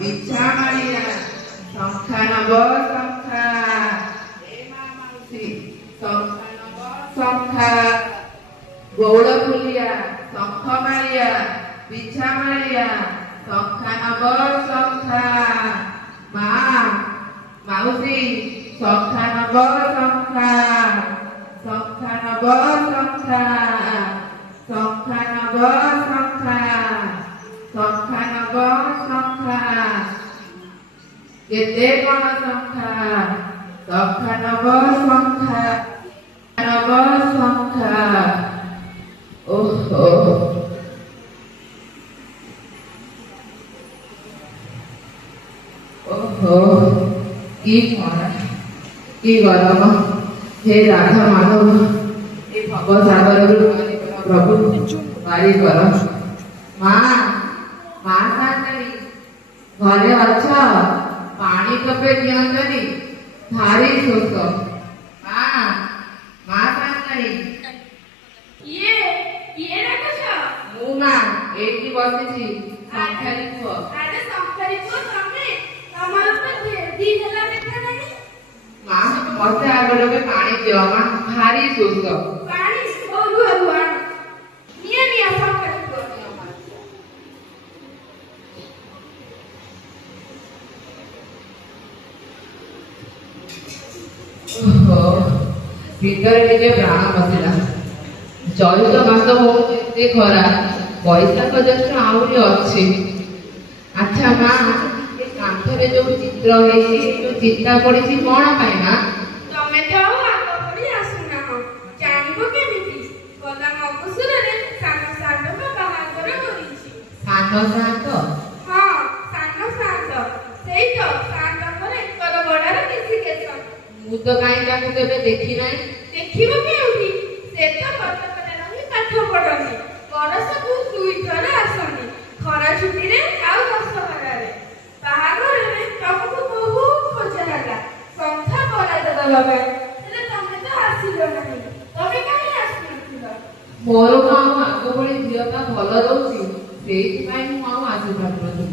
ବିଛା ମାଳିଆ ଶଙ୍ଖା ନବ ଶଙ୍ଖା ମାଉସୀ ଶଙ୍ଖା ନବ ଶଙ୍ଖା ଗୌଳ ଫୁଲିଆ ଶଙ୍ଖ ମାଳିଆ ବିଛା ମାଳିଆ ଶଙ୍ଖା ନବ ଶଙ୍ଖା ମା ମାଉସୀ ଶଙ୍ଖା ନବ ଶଙ୍ଖା ଶଙ୍ଖା ନବ ଶଙ୍ଖା ଶଙ୍ଖା ନବ ଶଙ୍ଖା ଶଙ୍ଖା ନବ ଶଙ୍ଖା କେତେ କଣ ଶଙ୍ଖା ଶଙ୍ଖା ନବ ଶଙ୍ଖା ନବ ଶଙ୍ଖା ଓହୋ ଓହୋ କି ଖରା କି ଗରମ हे राधा माधव हे भवसागर प्रभु बारी कर माँ माँ सानी घरे अच्छा पानी कपे दियंतनी भारी शोष माँ माँ सानी ये रखा मु माँ एटी बसिछि संखारी पुओ अरे संखारी पुओ तमे तमर पर दी देला देखा नहीं माँ मते आगडे पानी दियो माँ भारी शोष पानी ओलु अलुआ निया संखारी पुओ ओहो भीतर टिके प्राण बसिला चलित मास बहुत एते खरा बैशाख ज्येष्ठ आहुरी अच्छी अच्छा माँ कांथरे जो चित्र है जो चिंता पड़ी कौन पाई माँ तमे तो आग पड़ी आसुना हो जानिबो केमिति गला मगसुरे सानो सानो बाहागर करिछि सानो सानो हां सानो सानो सेई तो सानो पर एकर बड़ार डिफिकेशन मु तो काई ताकू केबे देखि नाही देखिबो केउठी से तो कटकरे रही पाठ पढनी बरसकु दुई थर आसनी खरा छुट्टी रे आउ दशहरा रे बाहागर रे तमको बहुत खोजा लगा संथा करा देला बे हेले तमे तो आसीलो नाही तमे काहे आसनथिलो मोर मां आगो बळी झियता भल रहउची सेई पाई मु मां आसी पात्रथि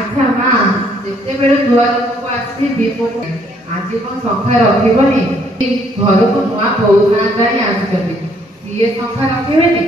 अच्छा मां जेते बेले दुआर को आसी दीपो आज कौन संख्या रखिबनी घर को नुआ बहु ना जाई आसी कभी ये संख्या रखिबेनी